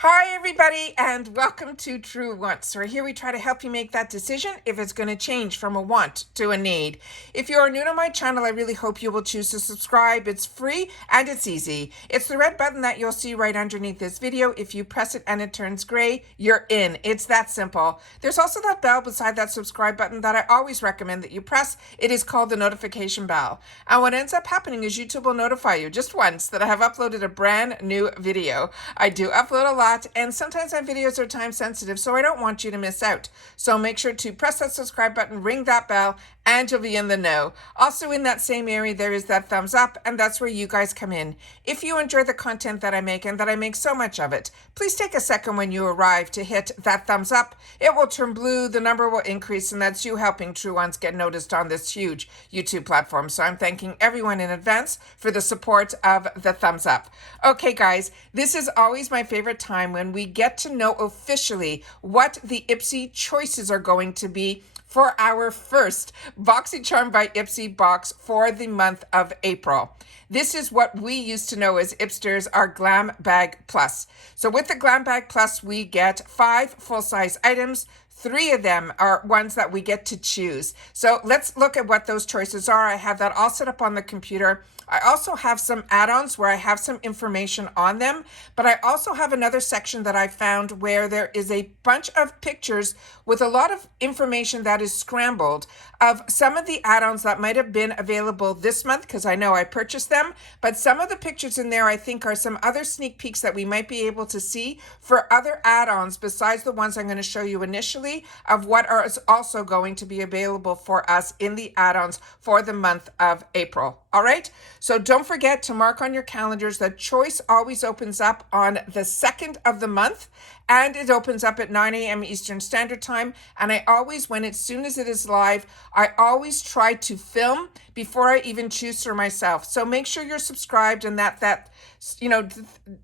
Hi everybody and welcome to True Wants, where here we try to help you make that decision if it's going to change from a want to a need. If you are new to my channel, I really hope you will choose to subscribe. It's free and it's easy. It's the red button that you'll see right underneath this video. If you press it and it turns gray, you're in. It's that simple. There's also that bell beside that subscribe button that I always recommend that you press. It is called the notification bell. And what ends up happening is YouTube will notify you just once that I have uploaded a brand new video. I do upload a lot, and sometimes my videos are time sensitive, so I don't want you to miss out. So make sure to press that subscribe button, ring that bell, and you'll be in the know. Also in that same area, there is that thumbs up, and that's where you guys come in. If you enjoy the content that I make, and that I make so much of it, please take a second when you arrive to hit that thumbs up. It will turn blue, the number will increase, and that's you helping True Ones get noticed on this huge YouTube platform. So I'm thanking everyone in advance for the support of the thumbs up. Okay guys, this is always my favorite time when we get to know officially what the IPSY choices are going to be for our first BoxyCharm by IPSY box for the month of April. This is what we used to know as Ipsters, our Glam Bag Plus. So with the Glam Bag Plus, we get 5 full-size items. 3 of them are ones that we get to choose. So let's look at what those choices are. I have that all set up on the computer. I also have some add-ons where I have some information on them, but I also have another section that I found where there is a bunch of pictures with a lot of information that is scrambled of some of the add-ons that might have been available this month, because I know I purchased them, but some of the pictures in there I think are some other sneak peeks that we might be able to see for other add-ons besides the ones I'm going to show you initially of what are also going to be available for us in the add-ons for the month of April. All right, so don't forget to mark on your calendars that choice always opens up on the 2nd of the month, and it opens up at 9 a.m. Eastern Standard Time. And I always, as soon as it is live, I always try to film before I even choose for myself. So make sure you're subscribed and that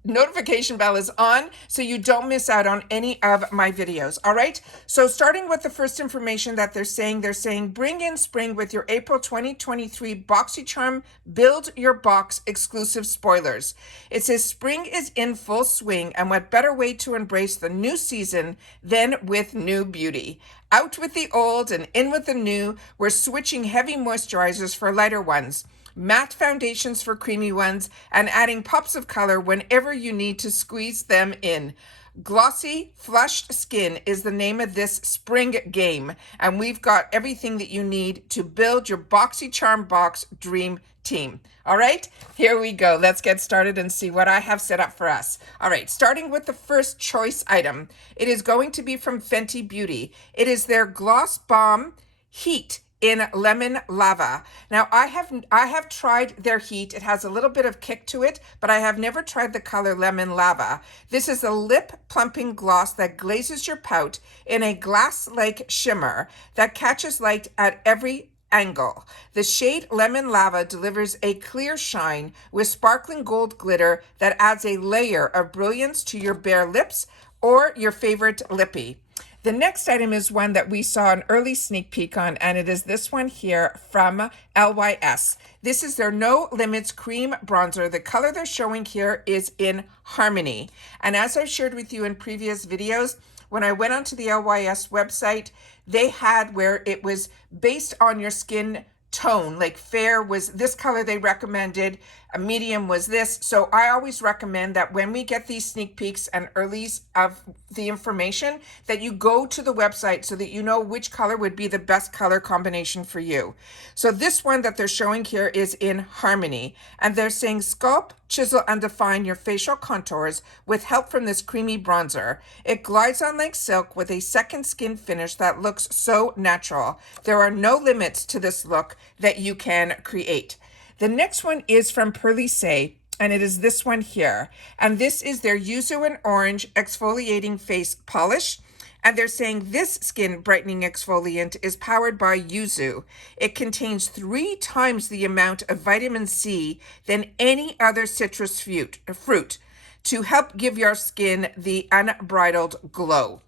notification bell is on so you don't miss out on any of my videos. All right, so starting with the first information that they're saying bring in spring with your April 2023 BoxyCharm Build Your Box exclusive spoilers. It says spring is in full swing, and what better way to embrace the new season than with new beauty. Out with the old and in with the new. We're switching heavy moisturizers for lighter ones, matte foundations for creamy ones, and adding pops of color whenever you need to squeeze them in. Glossy, flushed skin is the name of this spring game, and we've got everything that you need to build your BoxyCharm box dream team. All right, here we go. Let's get started and see what I have set up for us. All right, starting with the first choice item. It is going to be from Fenty Beauty. It is their Gloss Bomb Heat in Lemon Lava. Now I have tried their heat. It has a little bit of kick to it, but I have never tried the color Lemon Lava. This is a lip plumping gloss that glazes your pout in a glass-like shimmer that catches light at every angle. The shade Lemon Lava delivers a clear shine with sparkling gold glitter that adds a layer of brilliance to your bare lips or your favorite lippy. The next item is one that we saw an early sneak peek on, and it is this one here from LYS. This is their No Limits Cream Bronzer. The color they're showing here is in Harmony. And as I've shared with you in previous videos, when I went onto the LYS website, they had where it was based on your skin tone, like fair was this color they recommended, a medium was this. So I always recommend that when we get these sneak peeks and earlies of the information, that you go to the website so that you know which color would be the best color combination for you. So this one that they're showing here is in Harmony, and they're saying sculpt, chisel, and define your facial contours with help from this creamy bronzer. It glides on like silk with a second skin finish that looks so natural. There are no limits to this look that you can create. The next one is from Perlice, and it is this one here. And this is their Yuzu and Orange Exfoliating Face Polish. And they're saying this skin brightening exfoliant is powered by yuzu. It contains 3 times the amount of vitamin C than any other citrus fruit to help give your skin the unbridled glow.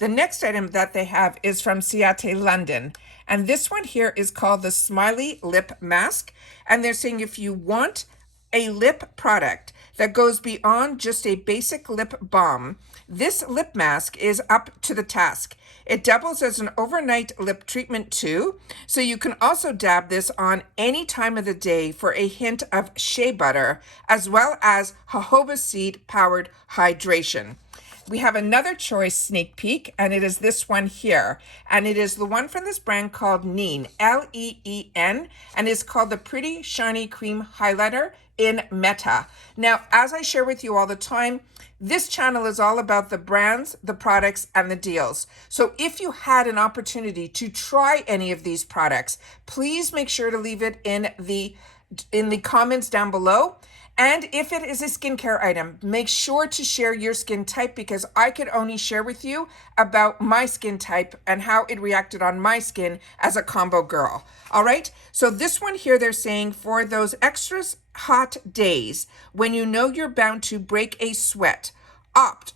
The next item that they have is from Ciate London. And this one here is called the Smiley Lip Mask. And they're saying if you want a lip product that goes beyond just a basic lip balm. This lip mask is up to the task. It doubles as an overnight lip treatment too, so you can also dab this on any time of the day for a hint of shea butter, as well as jojoba seed powered hydration. We have another choice sneak peek, and it is this one here. And it is the one from this brand called NEEN, L-E-E-N, and it's called the Pretty Shiny Cream Highlighter in Metta. Now, as I share with you all the time, this channel is all about the brands, the products, and the deals. So if you had an opportunity to try any of these products, please make sure to leave it in the comments down below. And if it is a skincare item, make sure to share your skin type, because I could only share with you about my skin type and how it reacted on my skin as a combo girl. All right. So this one here, they're saying for those extras hot days when you know you're bound to break a sweat, opt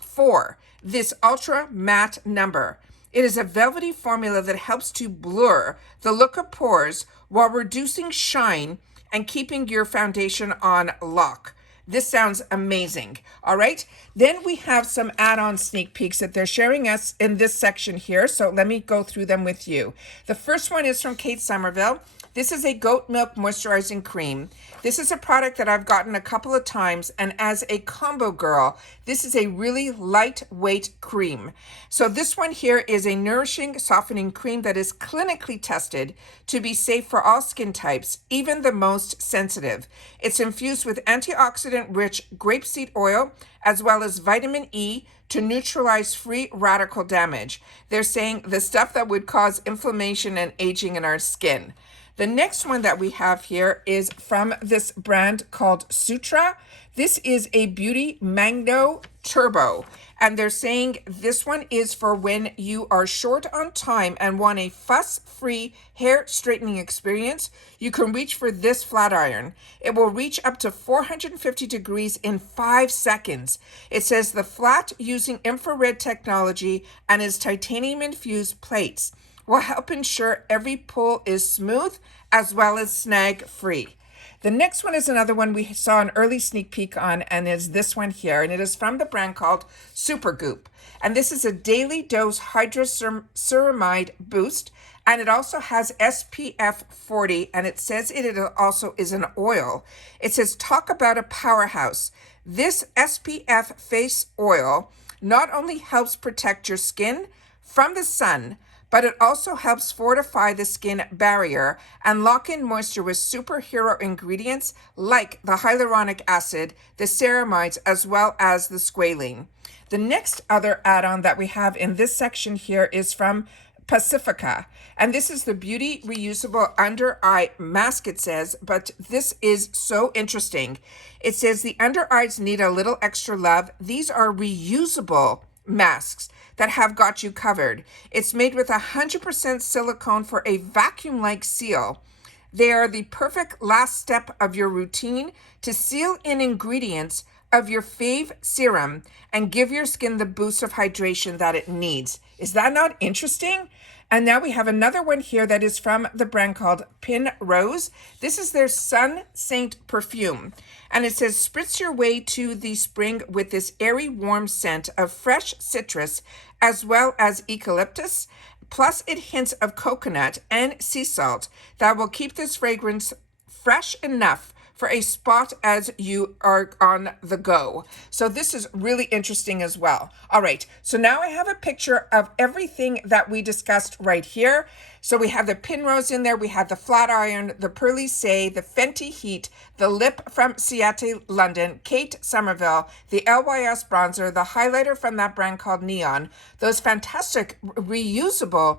for this ultra matte number. It is a velvety formula that helps to blur the look of pores while reducing shine and keeping your foundation on lock. This sounds amazing. All right. Then we have some add-on sneak peeks that they're sharing us in this section here. So let me go through them with you. The first one is from Kate Somerville. This is a goat milk moisturizing cream. This is a product that I've gotten a couple of times, and as a combo girl, this is a really lightweight cream. So this one here is a nourishing, softening cream that is clinically tested to be safe for all skin types, even the most sensitive. It's infused with antioxidant-rich grapeseed oil, as well as vitamin E, to neutralize free radical damage. They're saying the stuff that would cause inflammation and aging in our skin. The next one that we have here is from this brand called SUTRA. This is a Beauty Magno Turbo, and they're saying this one is for when you are short on time and want a fuss-free hair straightening experience. You can reach for this flat iron. It will reach up to 450 degrees in 5 seconds. It says the flat using infrared technology and its titanium infused plates will help ensure every pull is smooth as well as snag free. The next one is another one we saw an early sneak peek on, and is this one here, and it is from the brand called SUPERGOOP. And this is a daily dose Hydra Ceramide boost, and it also has SPF 40, and it says it also is an oil. It says, talk about a powerhouse. This SPF face oil not only helps protect your skin from the sun, but it also helps fortify the skin barrier and lock in moisture with superhero ingredients like the hyaluronic acid, the ceramides, as well as the squalene. The next other add-on that we have in this section here is from PACIFICA, and this is the Beauty Reusable Under Eye Mask, it says, but this is so interesting. It says the under eyes need a little extra love. These are reusable masks that have got you covered. It's made with 100% silicone for a vacuum-like seal. They are the perfect last step of your routine to seal in ingredients of your fave serum and give your skin the boost of hydration that it needs. Is that not interesting? And now we have another one here that is from the brand called Pin Rose. This is their Sun Saint perfume. And it says, spritz your way to the spring with this airy, warm scent of fresh citrus, as well as eucalyptus. Plus, it hints of coconut and sea salt that will keep this fragrance fresh enough for a spot as you are on the go. So this is really interesting as well. All right, so now I have a picture of everything that we discussed right here. So we have the Pin Rose in there, we have the flat iron, the Pearly Say, the Fenty Heat, the lip from Seattle, London, Kate Somerville, the LYS bronzer, the highlighter from that brand called Neon, those fantastic reusable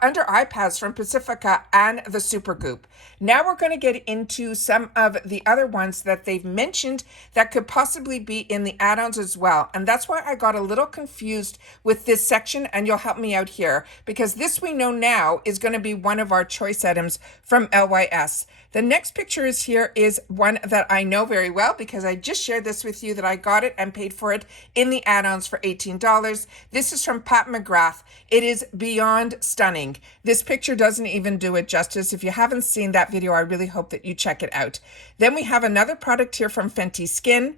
under eye pads from PACIFICA, and the SUPERGOOP. Now we're going to get into some of the other ones that they've mentioned that could possibly be in the add-ons as well. And that's why I got a little confused with this section, and you'll help me out here, because this we know now is going to be one of our choice items from LYS. The next picture is here is one that I know very well because I just shared this with you that I got it and paid for it in the add-ons for $18. This is from Pat McGrath. It is Beyond stunning. This picture doesn't even do it justice. If you haven't seen that video, I really hope that you check it out. Then we have another product here from Fenty Skin.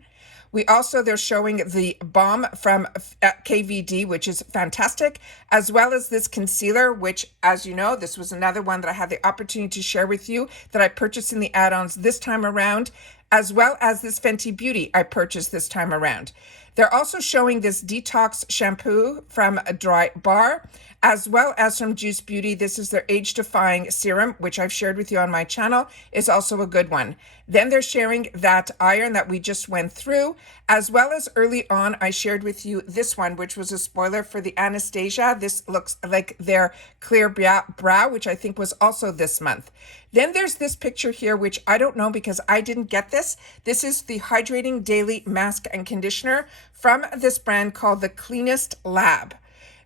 They're showing the balm from KVD, which is fantastic, as well as this concealer, which, as you know, this was another one that I had the opportunity to share with you that I purchased in the add-ons this time around, as well as this Fenty Beauty I purchased this time around. They're also showing this detox shampoo from Dry Bar, as well as from Juice Beauty. This is their age-defying serum, which I've shared with you on my channel, is also a good one. Then they're sharing that iron that we just went through, as well as early on, I shared with you this one, which was a spoiler for the Anastasia. This looks like their clear brow, which I think was also this month. Then there's this picture here, which I don't know because I didn't get this. This is the Hydrating Daily Mask and Conditioner from this brand called The Cleanest Lab.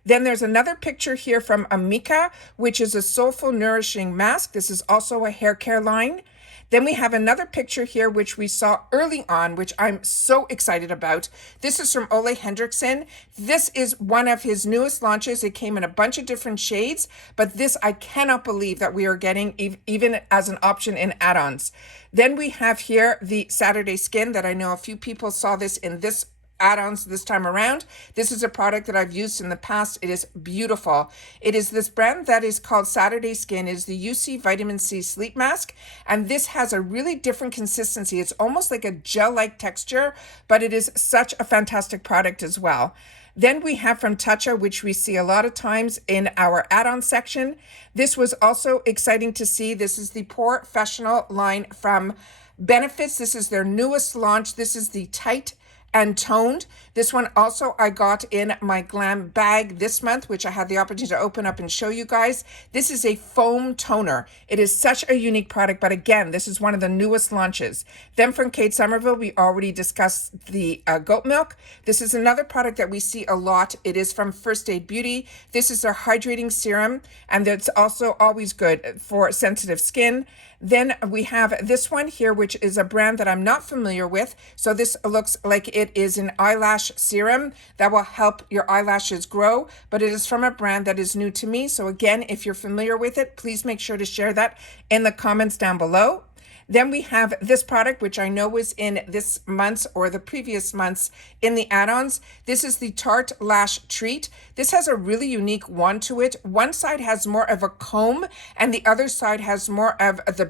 Then there's another picture here from Amika, which is a soulful nourishing mask. This is also a hair care line. Then we have another picture here, which we saw early on, which I'm so excited about. This is from Ole Henriksen. This is one of his newest launches. It came in a bunch of different shades, but this I cannot believe that we are getting even as an option in add-ons. Then we have here the Saturday Skin that I know a few people saw this in this add-ons this time around. This is a product that I've used in the past. It is beautiful. It is this brand that is called Saturday Skin. It is the UC Vitamin C Sleep Mask, and this has a really different consistency. It's almost like a gel-like texture, but it is such a fantastic product as well. Then we have from Tatcha, which we see a lot of times in our add-on section. This was also exciting to see. This is the Professional line from Benefits. This is their newest launch. This is the Tight and Toned. This one also I got in my glam bag this month, which I had the opportunity to open up and show you guys. This is a foam toner. It is such a unique product, but again, this is one of the newest launches. Then from Kate Somerville, we already discussed the goat milk. This is another product that we see a lot. It is from First Aid Beauty. This is their hydrating serum, and it's also always good for sensitive skin. Then we have this one here, which is a brand that I'm not familiar with. So this looks like it is an eyelash serum that will help your eyelashes grow, but it is from a brand that is new to me. So again, if you're familiar with it, please make sure to share that in the comments down below. Then we have this product, which I know was in this month's or the previous month's in the add-ons. This is the Tarte Lash Treat. This has a really unique wand to it. One side has more of a comb and the other side has more of the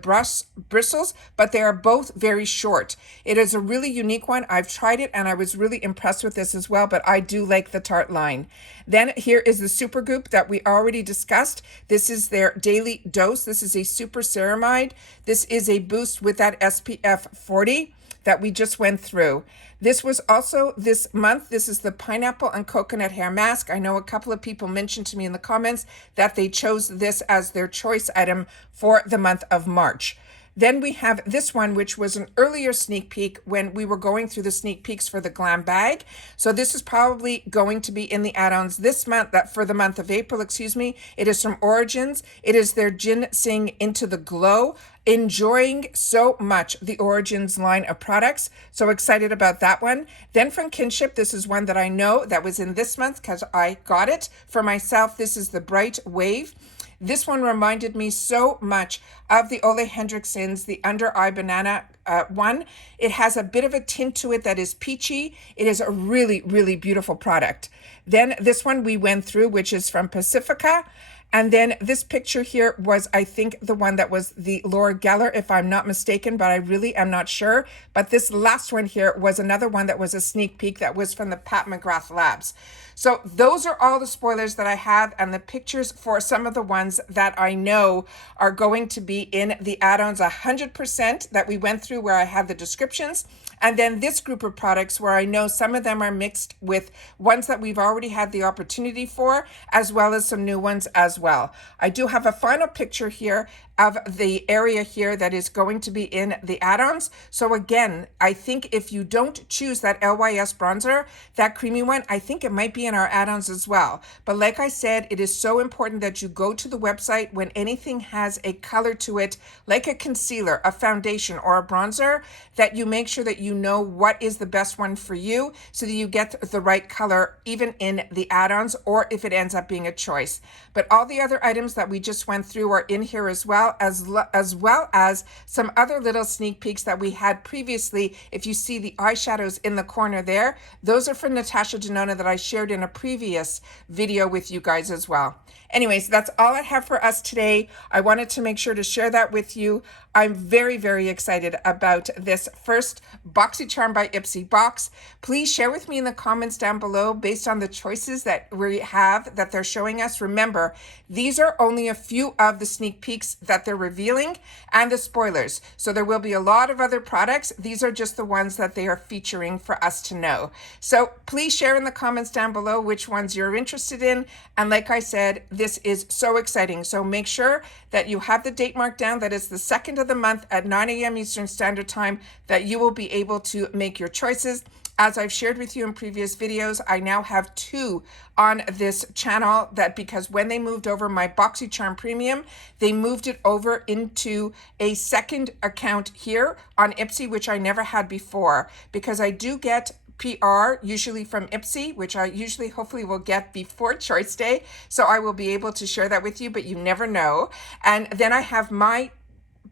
bristles, but they are both very short. It is a really unique one. I've tried it and I was really impressed with this as well, but I do like the Tarte line. Then here is the SUPERGOOP that we already discussed. This is their daily dose. This is a super ceramide. This is a boost with that SPF 40 that we just went through. This was also this month. This is the pineapple and coconut hair mask. I know a couple of people mentioned to me in the comments that they chose this as their choice item for the month of March. Then we have this one, which was an earlier sneak peek when we were going through the sneak peeks for the glam bag. So this is probably going to be in the add-ons this month, that for the month of April, excuse me. It is from Origins. It is their Ginseng Into the Glow. Enjoying so much the Origins line of products. So excited about that one. Then from Kinship, this is one that I know that was in this month because I got it for myself. This is the Bright Wave. This one reminded me so much of the Ole Henriksen's, the Undereye Banana one. It has a bit of a tint to it that is peachy. It is a really, really beautiful product. Then this one we went through, which is from Pacifica. And then this picture here was, I think, the one that was the Laura Geller, if I'm not mistaken, but I really am not sure. But this last one here was another one that was a sneak peek that was from the Pat McGrath Labs. So those are all the spoilers that I have and the pictures for some of the ones that I know are going to be in the add-ons 100% that we went through where I have the descriptions. And then this group of products where I know some of them are mixed with ones that we've already had the opportunity for, as well as some new ones as well. I do have a final picture here of the area here that is going to be in the add-ons. So again, I think if you don't choose that LYS bronzer, that creamy one, I think it might be in our add-ons as well. But like I said, it is so important that you go to the website when anything has a color to it, like a concealer, a foundation, or a bronzer, that you make sure that you you know what is the best one for you so that you get the right color even in the add-ons or if it ends up being a choice. But all the other items that we just went through are in here as well as some other little sneak peeks that we had previously. If you see the eyeshadows in the corner there, those are from Natasha Denona that I shared in a previous video with you guys as well. Anyways, that's all I have for us today. I wanted to make sure to share that with you. I'm very, very excited about this first BoxyCharm by IPSY box. Please share with me in the comments down below based on the choices that we have that they're showing us. Remember, these are only a few of the sneak peeks that they're revealing and the spoilers. So there will be a lot of other products. These are just the ones that they are featuring for us to know. So please share in the comments down below which ones you're interested in. And like I said, this is so exciting. So make sure that you have the date marked down, that it's the 2nd of the month at 9 a.m. Eastern Standard Time, that you will be able to make your choices. As I've shared with you in previous videos, I now have 2 on this channel that because when they moved over my BoxyCharm Premium, they moved it over into a second account here on IPSY, which I never had before, because I do get PR usually from IPSY, which I usually hopefully will get before Choice Day. So I will be able to share that with you, but you never know. And then I have my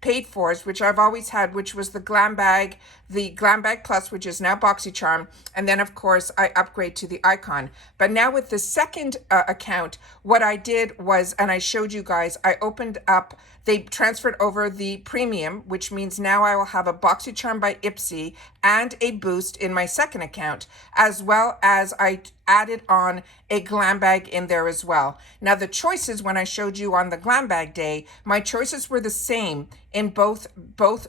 paid fors, which I've always had, which was the Glam Bag Plus, which is now BoxyCharm. And then of course I upgrade to the Icon. But now with the second account, what I did was, and I showed you guys, I opened up, they transferred over the premium, which means now I will have a BoxyCharm by IPSY and a boost in my second account, as well as I added on a Glam Bag in there as well. Now the choices, when I showed you on the Glam Bag day, my choices were the same in both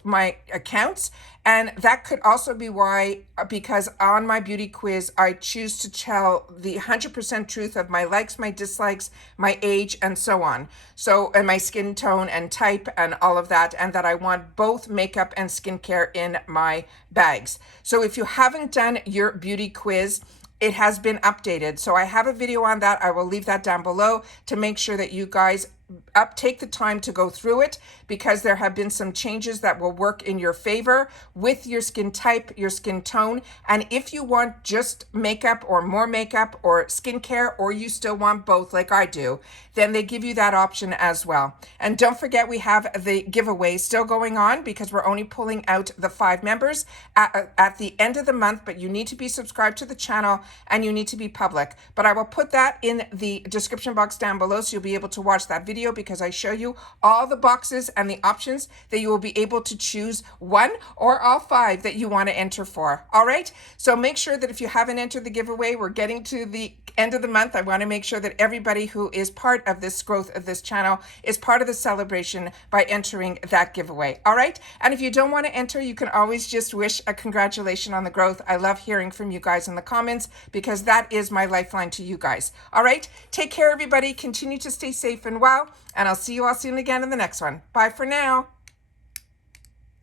my accounts. And that could also be why, because on my beauty quiz, I choose to tell the 100% truth of my likes, my dislikes, my age, and so on. So, and my skin tone and type and all of that, and that I want both makeup and skincare in my bags. So if you haven't done your beauty quiz, it has been updated. So I have a video on that. I will leave that down below to make sure that you guys take the time to go through it, because there have been some changes that will work in your favor with your skin type, your skin tone. And if you want just makeup or more makeup or skincare, or you still want both like I do, then they give you that option as well. And don't forget, we have the giveaway still going on, because we're only pulling out the 5 members at the end of the month, but you need to be subscribed to the channel and you need to be public. But I will put that in the description box down below, so you'll be able to watch that video, because I show you all the boxes and the options that you will be able to choose one or all 5 that you want to enter for. All right. So make sure that if you haven't entered the giveaway, we're getting to the end of the month. I want to make sure that everybody who is part of this growth of this channel is part of the celebration by entering that giveaway. All right. And if you don't want to enter, you can always just wish a congratulations on the growth. I love hearing from you guys in the comments, because that is my lifeline to you guys. All right. Take care, everybody. Continue to stay safe and well. And I'll see you all soon again in the next one. Bye for now.